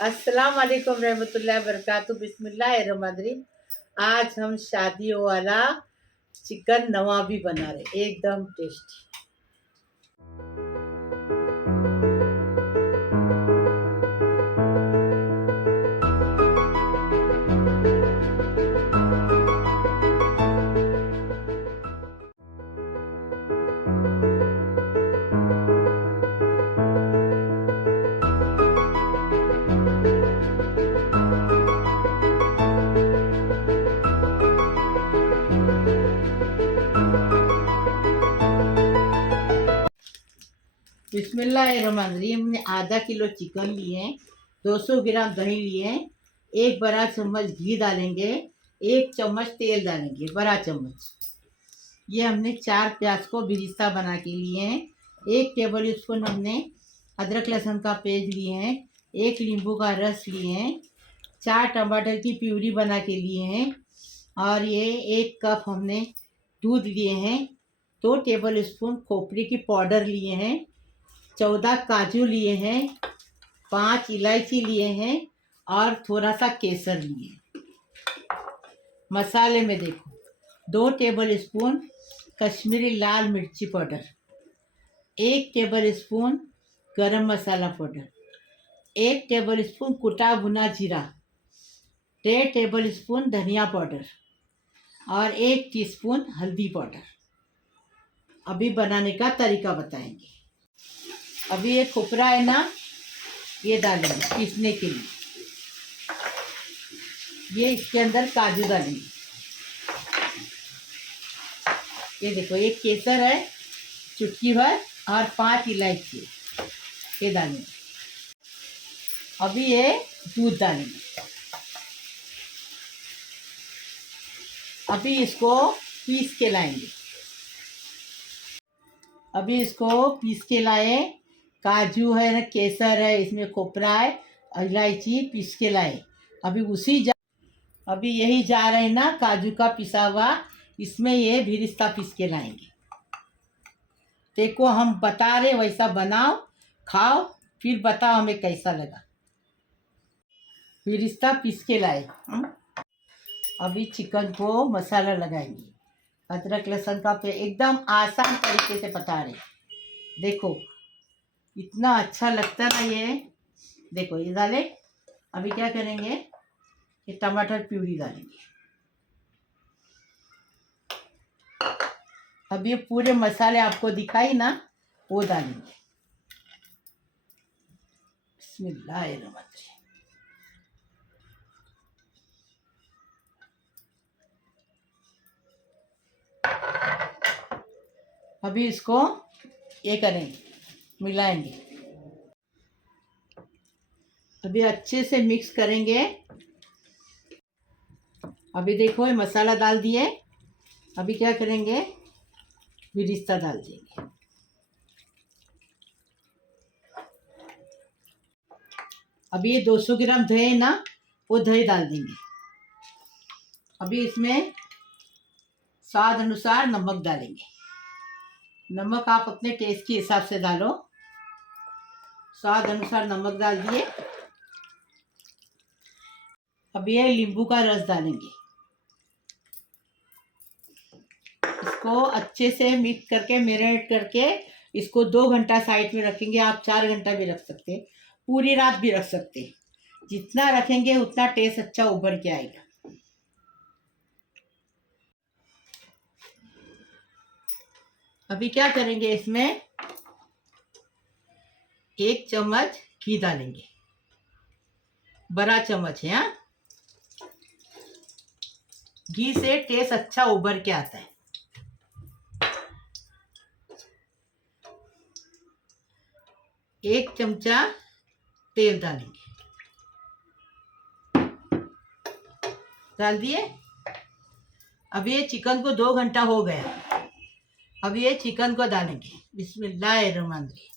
अस्सलाम वालेकुम रहमतुल्लाहि वबरकातुहू। बिस्मिल्लाहिर्रहमानिर्रहीम। आज हम शादियों वाला चिकन नवाबी बना रहे, एकदम टेस्टी। बिस्मिल्लाहिर्रहमानिर्रहीम। हमने आधा किलो चिकन लिए हैं, 200 ग्राम दही लिए हैं, एक बड़ा चम्मच घी डालेंगे, एक चम्मच तेल डालेंगे, बड़ा चम्मच। ये हमने 4 प्याज को बिरिस्ता बना के लिए हैं, 1 टेबल स्पून हमने अदरक लहसुन का पेस्ट लिए हैं, 1 नींबू का रस लिए हैं, 4 टमाटर की प्यूरी बना के लिए हैं, और ये 1 कप हमने दूध लिए हैं, 2 टेबल स्पून खोपरे की पाउडर लिए हैं, 14 काजू लिए हैं, 5 इलायची लिए हैं, और थोड़ा सा केसर लिए। मसाले में देखो, 2 टेबल स्पून कश्मीरी लाल मिर्ची पाउडर, 1 टेबल स्पून गरम मसाला पाउडर, 1 टेबल स्पून कुटा भुना जीरा, 1.5 टेबल स्पून धनिया पाउडर, और 1 टीस्पून हल्दी पाउडर। अभी बनाने का तरीका बताएंगे। अभी ये खोपरा है ना, ये डालेंगे पीसने के लिए। ये इसके अंदर काजू डालेंगे। ये देखो, एक केसर है चुटकी भर, और 5 इलायची ये डालेंगे। अभी ये दूध डालेंगे। अभी इसको पीस के लाएंगे। अभी इसको पीस के लाए। काजू है ना, केसर है, इसमें खोपरा है, इलायची पीस के लाए। अभी यही जा रहे हैं ना, काजू का पिसा हुआ, इसमें ये बिरिस्ता पीस के लाएंगे। देखो, हम बता रहे वैसा बनाओ, खाओ, फिर बताओ हमें कैसा लगा। बिरिस्ता पीस के लाए। अभी चिकन को मसाला लगाएंगे। अदरक लहसुन का पे एकदम आसान तरीके से बता रहे। देखो, इतना अच्छा लगता है ना ये। देखो, ये डाले। अभी क्या करेंगे, ये टमाटर प्यूरी डालेंगे। अब ये पूरे मसाले आपको दिखाई ना, वो डालेंगे। बिस्मिल्लाहिर्रहमानिर्रहीम। अभी इसको ये करेंगे, मिलाएंगे। अभी अच्छे से मिक्स करेंगे। अभी देखो, ये मसाला डाल दिए। अभी क्या करेंगे, बिरिस्ता डाल देंगे। अभी ये 200 ग्राम दही है ना, वो दही डाल देंगे। अभी इसमें स्वाद अनुसार नमक डालेंगे। नमक आप अपने टेस्ट के हिसाब से डालो। स्वाद अनुसार नमक डाल दिए। अब ये नींबू का रस डालेंगे। इसको अच्छे से मिक्स करके मैरिनेट करके इसको 2 घंटा साइड में रखेंगे। आप 4 घंटा भी रख सकते, पूरी रात भी रख सकते। जितना रखेंगे उतना टेस्ट अच्छा उभर के आएगा। अभी क्या करेंगे, इसमें 1 चम्मच घी डालेंगे, बड़ा चम्मच है। हाँ, घी से टेस्ट अच्छा उभर के आता है। 1 चमचा तेल डालेंगे। डाल दिए। अब ये चिकन को 2 घंटा हो गया। अब ये चिकन को डालेंगे। बिस्मिल्लाहिर्रहमानिर्रहीम।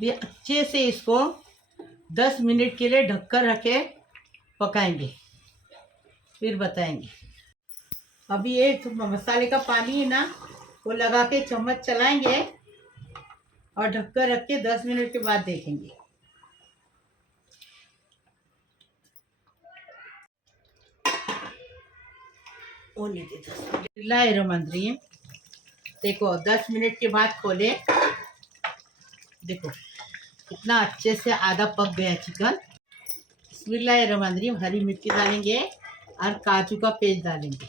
अभी अच्छे से इसको 10 मिनट के लिए ढककर रखे पकाएंगे, फिर बताएंगे। अभी ये मसाले का पानी है ना, वो लगा के चम्मच चलाएंगे और ढककर रख के 10 मिनट के बाद देखेंगे। बिस्मिल्लाहिर्रहमानिर्रहीम। देखो 10 मिनट के बाद खोले, देखो कितना अच्छे से आधा पक गया चिकन। बिस्मिल्लाहिर्रहमानिर्रहीम। हरी मिर्ची डालेंगे और काजू का पेस्ट डालेंगे,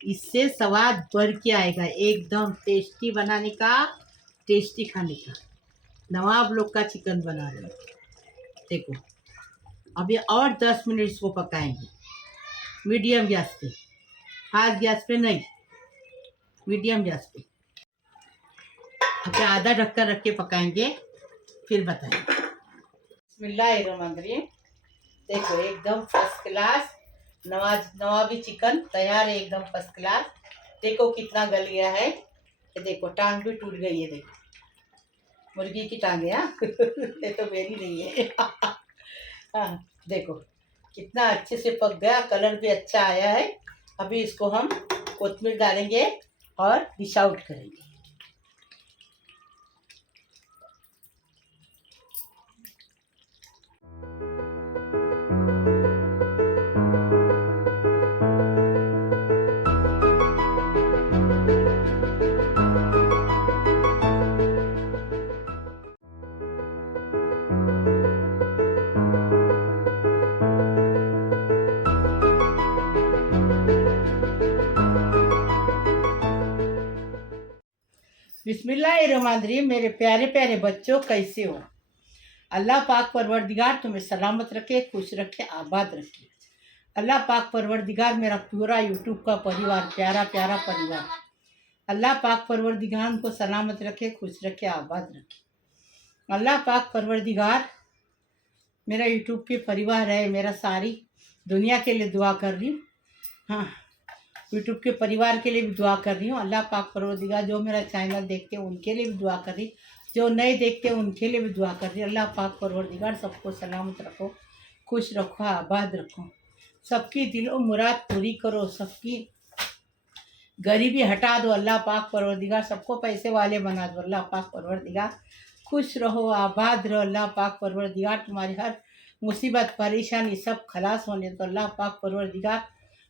इससे स्वाद बढ़ के आएगा, एकदम टेस्टी बनाने का, टेस्टी खाने का। नवाब लोग का चिकन बना रहे हैं। देखो अभी और 10 मिनट इसको पकाएंगे मीडियम गैस पे, फास्ट गैस पे नहीं, मीडियम गैस पे। अभी आधा ढक्कन रख के पकाएंगे, फिर बताएंगे। बिस्मिल्लाहिर्रहमानिर्रहीम। देखो एकदम फर्स्ट क्लास नवाबी चिकन तैयार है, एकदम फर्स्ट क्लास। देखो कितना गल गया है, ये देखो टांग भी टूट गई है, देखो मुर्गी की टांग है। ये तो मेरी नहीं है। हाँ देखो कितना अच्छे से पक गया, कलर भी अच्छा आया है। अभी इसको हम कोथिमीर डालेंगे और डिश आउट करेंगे। बिस्मिल्लाहिर्रहमानिर्रहीम। मेरे प्यारे प्यारे बच्चों, कैसे हो? अल्लाह पाक परवरदिगार तुम्हें सलामत रखे, खुश रखे, आबाद रखे। अल्लाह पाक परवरदिगार मेरा पूरा यूट्यूब का परिवार, प्यारा प्यारा परिवार, अल्लाह पाक परवरदिगार को सलामत रखे, खुश रखे, आबाद रखे। अल्लाह पाक परवरदिगार मेरा यूट्यूब के परिवार है, मेरा सारी दुनिया के लिए दुआ कर रही हूँ। हाँ, यूट्यूब के परिवार के लिए भी दुआ कर रही हूँ। अल्लाह पाक परवरदिगार जो मेरा चैनल देखते हैं उनके लिए भी दुआ कर रही, जो नहीं देखते उनके लिए भी दुआ कर रही। अल्लाह पाक परवरदिगार सबको सलामत रखो, खुश रखो, आबाद रखो, सबकी दिलो मुराद पूरी करो, सबकी गरीबी हटा दो। अल्लाह पाक परवरदिगार सबको पैसे वाले बना दो। अल्लाह पाक परवरदिगार खुश रहो, आबाद रहो। अल्लाह पाक परवरदिगार तुम्हारी हर मुसीबत परेशानी सब खलास होने दो। अल्लाह पाक परवरदिगार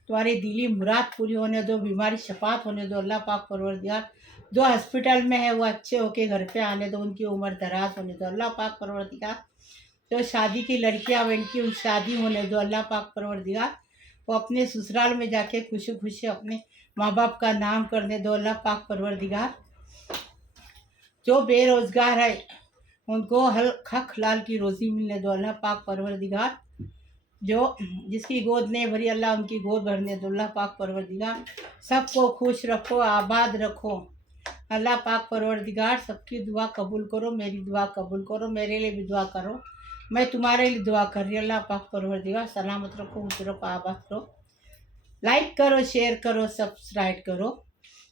तुम्हारी दिली मुराद पूरी होने दो, बीमारी शफात होने दो। अल्लाह पाक परवरदिगार जो हॉस्पिटल में है वो अच्छे होके घर पे आने दो, उनकी उम्र दराज होने दो। अल्लाह पाक परवरदिगार जो शादी की लड़कियां बनकी उन शादी होने दो। अल्लाह पाक परवरदिगार वो अपने ससुराल में जाके खुशी खुशी अपने माँ बाप का नाम करने दो। अल्लाह पाक परवरदिगार जो बेरोजगार है उनको हक हलाल की रोज़ी मिलने दो। अल्लाह पाक परवरदिगार जो जिसकी गोद नहीं भरी अल्लाह उनकी गोद भरने दो। अल्लाह पाक परवरदिगार सबको खुश रखो, आबाद रखो। अल्लाह पाक परवरदिगार सबकी दुआ कबूल करो, मेरी दुआ कबूल करो, मेरे लिए भी दुआ करो, मैं तुम्हारे लिए दुआ कर रही हूँ। अल्लाह पाक परवरदिगार सलामत रखो, खुश रखो, आबाद करो। लाइक करो, शेयर करो, सब्सक्राइब करो,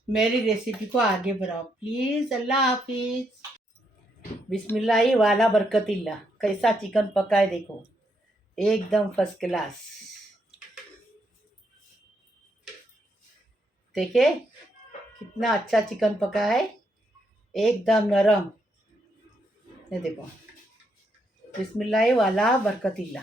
मेरी रेसिपी को आगे बढ़ाओ प्लीज़। अल्लाह हाफिज़। बिस्मिल्लाह वाला बरकतिल्ला। कैसा चिकन पका है देखो, एकदम फर्स्ट क्लास। देखिए कितना अच्छा चिकन पका है, एकदम नरम। ये देखो, बिस्मिल्लाह वाला बरकतिल्ला।